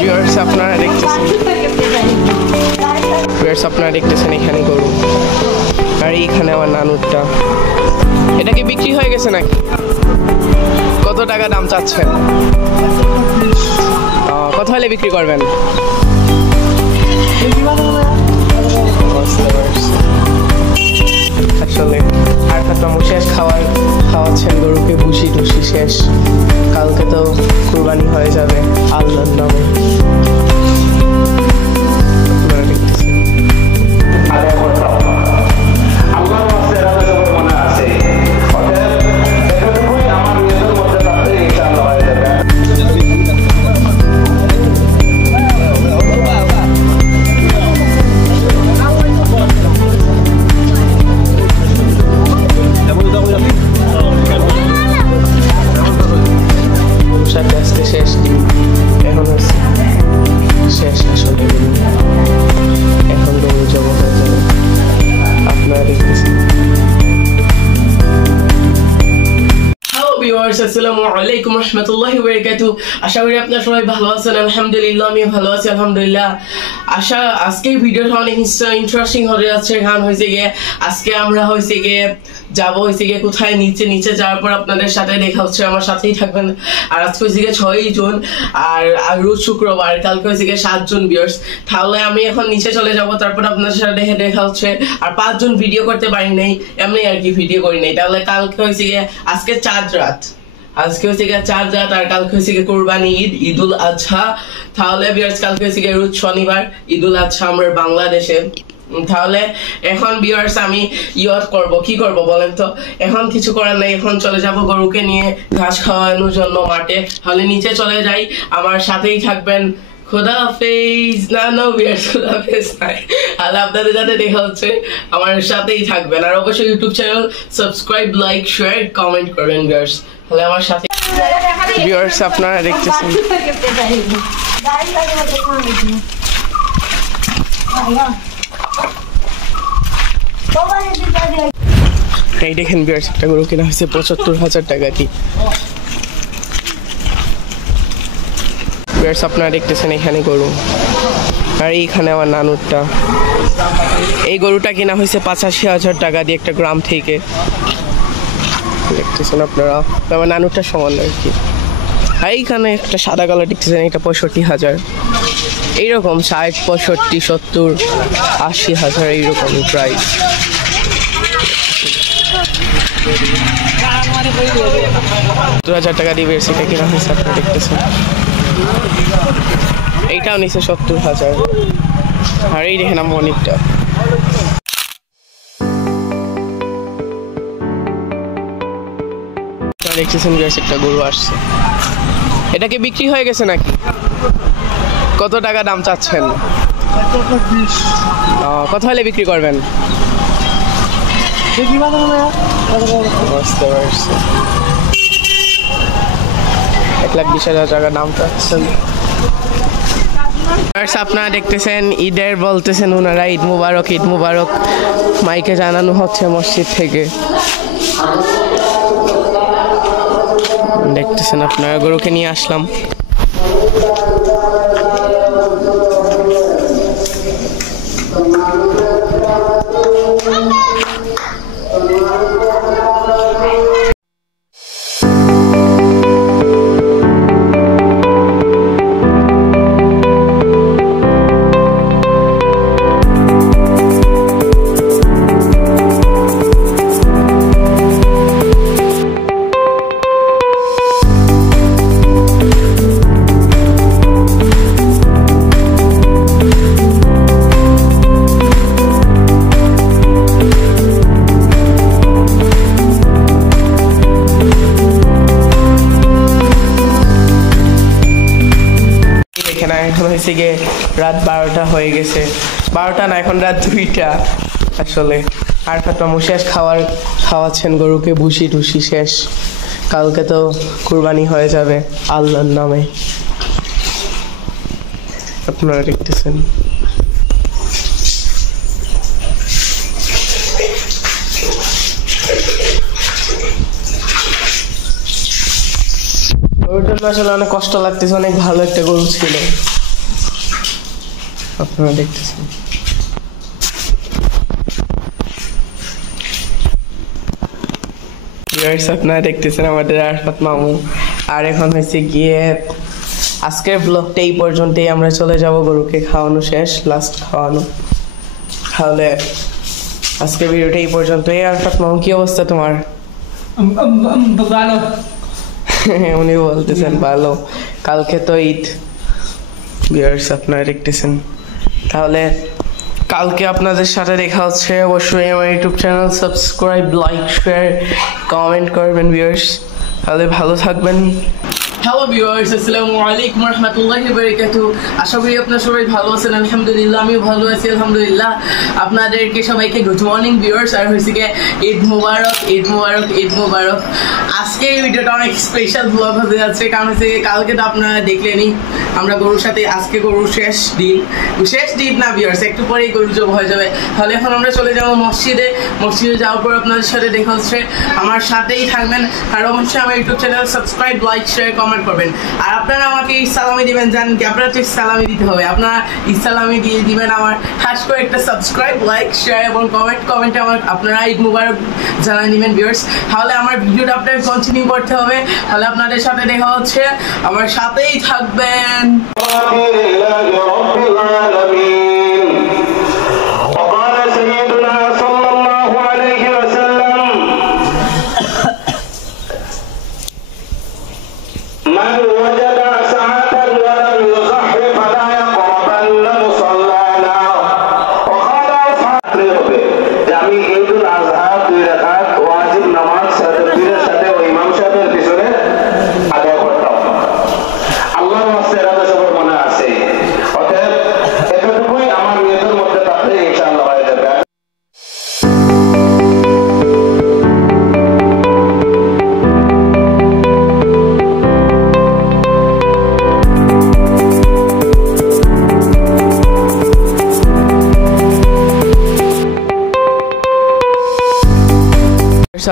Viewers আপনারা দেখতেছেন এখানে গরু, আর এইখানে আমার নানুরটা। এটা কি বিক্রি হয়ে গেছে নাকি? কত টাকা দাম চাচ্ছেন? কত হলে বিক্রি করবেন? আসলে আর খাতামু শেষ খাওয়াচ্ছেন গরুকে, ভুসি টুসি শেষ। কালকে তো কুরবানি হয়ে যাবে আল্লাহর নামে। শেষ এখন শেষ আসলে এখন গরু জমা হয়ে যাবে। আপনারা দেখতেছেন। আসসালামু আলাইকুম রহমতুল্লাহি ওয়া বারাকাতুহু। আশা করি আপনারা সবাই ভালো আছেন। আলহামদুলিল্লাহ আমি ভালো আছি আলহামদুলিল্লাহ। আজকে ভিডিওটা অনেক ইন্টারেস্টিং হতে যাচ্ছে। কারণ হয়েছে গিয়ে আজকে আমরা যাবো কোথায়, নিচে যাওয়ার পর আপনাদের সাথে দেখা হচ্ছে, আমার সাথেই থাকবেন। আর আজকে হয়েছে 6ই জুন আর রোজ শুক্রবার, কালকে হয়েছে 7 জুন ভিউয়ার্স। তাহলে আমি এখন নিচে চলে যাব, তারপর আপনাদের সাথে দেখা হচ্ছে। আর 5 জুন ভিডিও করতে পারি নাই, এমনি আর কি ভিডিও করি নাই। তাহলে কালকে হয়েছে আজকে 4 রাত, আজকে হচ্ছে 4 রাত, আর কালকে হচ্ছে কোরবানি ঈদ, ঈদুল আজহা। তাহলে ভিউয়ার্স কালকে হচ্ছে রোজ শনিবার, ঈদুল আজহা আমরা বাংলাদেশে। তাহলে এখন ভিউয়ার্স আমি কি করব বলেন তো? এখন কিছু করার নাই, এখন চলে যাব গরুকে নিয়ে ঘাস খাওয়ানোর জন্য মাঠে। তাহলে নিচে চলে যাই, আমার সাথেই থাকবেন। খোদা হাফেজ। না ভিউয়ার্স খোদা হাফেজ নাই, আর আপনাদের সাথে দেখা হচ্ছে, আমার সাথেই থাকবেন। আর অবশ্যই YouTube channel subscribe, like, share, comment করবেন ভিউয়ার্স। তাহলে আমার সাথে ভিউয়ার্স আপনারা দেখতেছেন। এই দেখেন ভিউয়ার্স, একটা গরু কেনা হয়েছে ৭৫,০০০ টাকা দিয়ে। ভিউয়ার্স আপনারা দেখতেছেন এখানে গরু, আর এইখানে আমার নানুরটা। এই গরুটা কেনা হয়েছে ৮৫,০০০ টাকা দিয়ে একটা গ্রাম থেকে। দেখতেছেন আপনারা, আমার নানুরটা সমান আর কি। আর এইখানে একটা সাদা কালার দেখতেছেন, এটা ৬৫,০০০। এইরকম ৬০, ৬৫, ৭০, ৮০,০০০ এইরকমই প্রাইস। ২০০০ টাকা দিয়ে বেশিটা কেনা হয়েছে, আপনারা দেখতেছেন। এইটাও নিচ্ছে ৭০,০০০। আর এই দেখেন আমার অনেকটা দেখতেছেন একটা গরু আসছে। এটাকে বিক্রি হয়ে গেছে নাকি? কত টাকা দাম চাচ্ছেন? কত হলে বিক্রি করবেন? বুঝতে পারছি, ১,২০,০০০ টাকা দাম চাচ্ছেন। আপনারা দেখতেছেন ঈদের বলতেছেন ওনারা, ঈদ মুবারক, ঈদ মুবারক মাইকে জানানো হচ্ছে মসজিদ থেকে। দেখতেছেন আপনারা, গরুকে নিয়ে আসলাম। এখন হয়েছে গিয়ে রাত 12টা হয়ে গেছে, 12টা না, এখন রাত 2টা আসলে। আর খাতামু শেষ খাওয়াচ্ছেন গরুকে, ভুসি টুসি শেষ। কালকে তো কুরবানি হয়ে যাবে আল্লাহর নামে। আপনারা দেখতেছেন। গরুটার আসলে অনেক কষ্ট লাগতেছে, অনেক ভালো একটা গরু ছিল। আপনারা দেখতেছেন। আপনারা দেখতেছেন আমাদের আরফাত মামু। আর এখন হয়েছে গিয়ে আজকের ব্লগটা এই পর্যন্তই। আমরা চলে যাব গরুকে খাওয়ানো শেষ, লাস্ট খাওয়ানো। তাহলে আজকের ভিডিওটা এই পর্যন্তই। আরফাত মামু কি অবস্থা তোমার? ভালো। উনি বলতেছেন ভালো, কালকে তো ঈদ। ভিউয়ার্স আপনারা দেখতেছেন। তাহলে কালকে আপনাদের সাথে দেখা হচ্ছে। অবশ্যই আমার YouTube channel subscribe, like, share, comment করবেন ভিউয়ার্স। তাহলে ভালো থাকবেন। হ্যালো ভিউয়ার্স, আসসালামু আলাইকুম রাহমাতুল্লাহি ওয়া বারাকাতুহু। আশা করি আপনারা সবাই ভালো আছেন। আলহামদুলিল্লাহ, আমিও ভালো আছি আলহামদুলিল্লাহ। আপনাদেরকে সবাইকে গুড মর্নিং ভিউয়ার্স। আর হয়েছে গিয়ে ঈদ মুবারক, ঈদ মুবারক, ঈদ মুবারক। আজকে এই ভিডিওটা অনেক স্পেশাল ব্লগ হতে যাচ্ছে, কারণ হচ্ছে কালকে তো আপনারা দেখলেনই আমরা গরুর সাথে। আজকে গরুর শেষ দিন না ভিউয়ার্স, একটু পরেই গরু জব হয়ে যাবে। তাহলে এখন আমরা চলে যাবো মসজিদে। মসজিদে যাওয়ার পর আপনাদের সাথে দেখা হচ্ছে। আমার সাথেই থাকবেন। আর অবশ্যই আমার YouTube channel subscribe, like, share, comment করবেন। আর আপনারা আমাকে ইসলামি দিবেন, জানেন কি? আপনারা ঠিক সালামি দিতে হবে। আপনারা ইসলামি দিয়ে দিবেন আমার, খাস করে একটা সাবস্ক্রাইব, লাইক, শেয়ার এবং কমেন্টে আমার আপনারা ঈদ মুবারক জানাই দিবেন ভিউয়ার্স। তাহলে আমার ভিডিওটা আপনাকে কন্টিনিউ করতে হবে। তাহলে আপনাদের সাথে দেখা হচ্ছে, আমার সাথেই থাকবেন।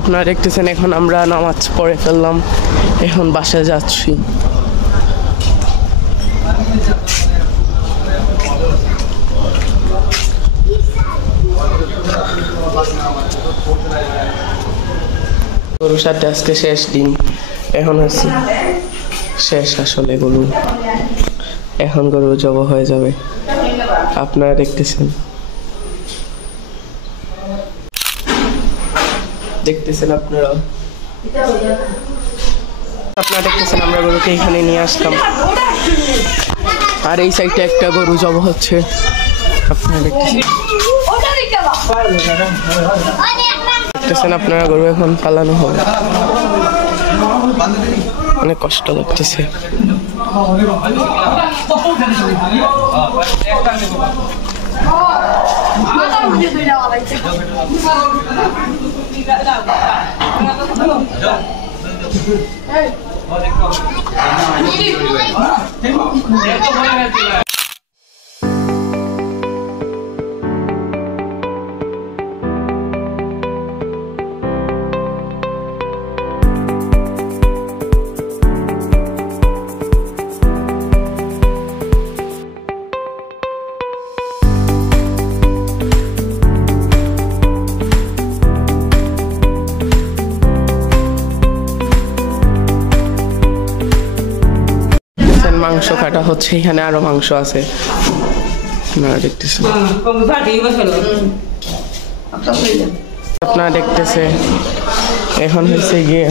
আপনারা দেখতেছেন এখন আমরা নামাজ পড়ে ফেললাম, এখন বাসায় যাচ্ছি। গরুর সাথে আজকে শেষ দিন, এখন হচ্ছে শেষ আসলে গরু, এখন গরু জব হয়ে যাবে। আপনারা দেখতেছেন আপনারা দেখতেছেন আমরা গরুকে এখানে নিয়ে আসলাম। আর এই সাইডে একটা গরু জব হচ্ছে, আপনারা দেখতেছেন আপনারা গরু এখন পালানো হবে। অনেক কষ্ট লাগতেছে। মাংস কাটা হচ্ছে, এখানে আরো মাংস আছে আপনারা দেখতেছেন। আপনারা দেখতেছে এখন হচ্ছে গিয়ে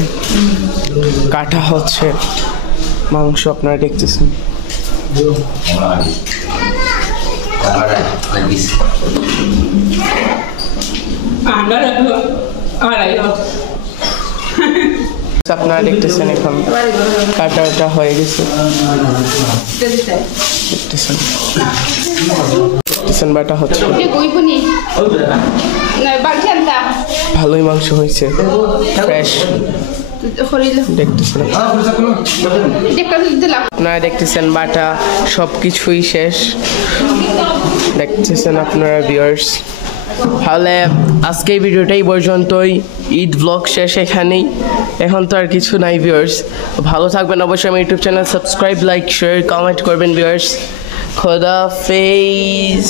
কাটা হচ্ছে মাংস, আপনারা দেখতেছেন। আপনারা দেখতেছেন এখন কাটাটা হয়ে গেছে, দেখতেছেন বাটা হচ্ছে। ভালোই মাংস হয়েছে, ফ্রেশ দেখতেছেন। আপনারা দেখতেছেন বাটা সবকিছুই শেষ, দেখতেছেন আপনারা ভিউয়ার্স। তাহলে আজকে এই ভিডিওটাই পর্যন্তই, ঈদ ব্লগ শেষ এখানেই, এখন তো আর কিছু নাই ভিউয়ার্স। ভালো থাকবেন, অবশ্যই আমার YouTube channel subscribe, like, share, comment করবেন ভিউয়ার্স। খোদাফেজ।